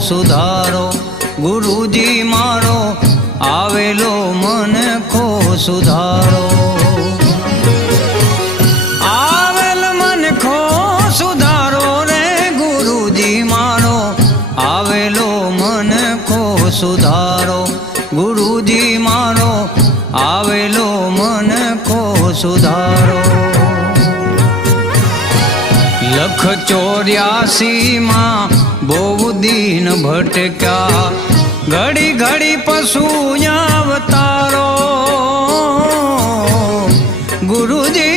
સુધારો ગુરુજી મારો આવેલો મનખો સુધારો આવેલ મનખો સુધારો રે ગુરુજી મારો આવેલો મનખો સુધારો ગુરુજી મારો આવેલો મનખો સુધારો લખ 84 માં બહુ દીન ભટક્યા ઘડી ઘડી પશુ અવતારો ગુરુજી